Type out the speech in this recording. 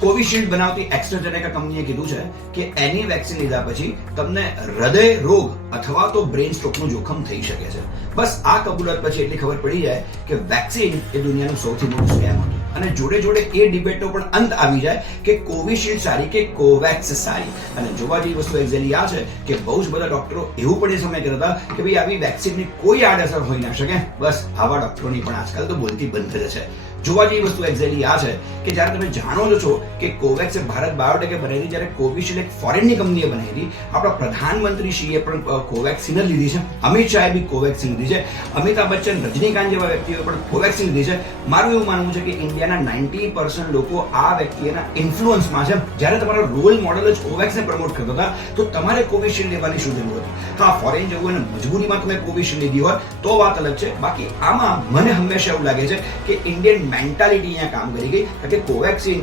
Covishield બનાવતી AstraZeneca કંપનીએ કીધું છે કે એની વેક્સિન લીધા પછી તમને હૃદય રોગ અથવા તો બ્રેન સ્ટ્રોકનું જોખમ થઈ શકે છે. બસ આ કબૂલાત પછી એટલી ખબર પડી જાય કે વેક્સિન એ દુનિયાનું સૌથી મોટું સ્કેમ હતું. અને જોડે જોડે એ ડિબેટનો પણ અંત આવી જાય કે કોવિશિલ્ડ સારી કે કોવેક્સ સારી. અને જોવા જેવી વસ્તુ એક્ઝેક્ટલી આ છે કે બહુ જ બધા ડોક્ટરો એવું પણ એ સમય કહેતા હતા કે ભાઈ આવી વેક્સિનની કોઈ આડઅસર હોઈ ના શકે. બસ આવા ડોક્ટરોની પણ આજકાલ તો બોલતી બંધ જ છે. જોવા જેવી વસ્તુ એક્ઝેક્ટલી આ છે કે જ્યારે તમે જાણો છો કે કોવેક્સ ભારત બાયોટેકે બનાવી, જ્યારે કોવિશિલ્ડ એક ફોરેનની કંપનીએ બનાવી, આપણા પ્રધાનમંત્રી શ્રીએ પણ કોવેક્સિન લીધી છે, અમિત શાહે બી કોવેક્સિન લીધી છે, અમિતાભ બચ્ચન, રજનીકાંત જેવા વ્યક્તિઓએ પણ કોવેક્સિન લીધી છે. મારું એવું માનવું છે કે ઇન્ડિયાના 90% લોકો આ વ્યક્તિના ઇન્ફ્લુઅન્સમાં છે. જ્યારે તમારા રોલ મોડલ જ કોવેક્સને પ્રમોટ કરતા હતા તો તમારે કોવિશિલ્ડ લેવાની શું જરૂર હતી? હા, ફોરેન જવું અને મજબૂરીમાં તમે કોવિશિલ્ડ લીધી હોય તો વાત અલગ છે. બાકી આમાં મને હંમેશા એવું લાગે છે કે ઇન્ડિયન મેન્ટાલિટી અહીંયા કામ કરી ગઈ, કારણ કે કોવેક્સિન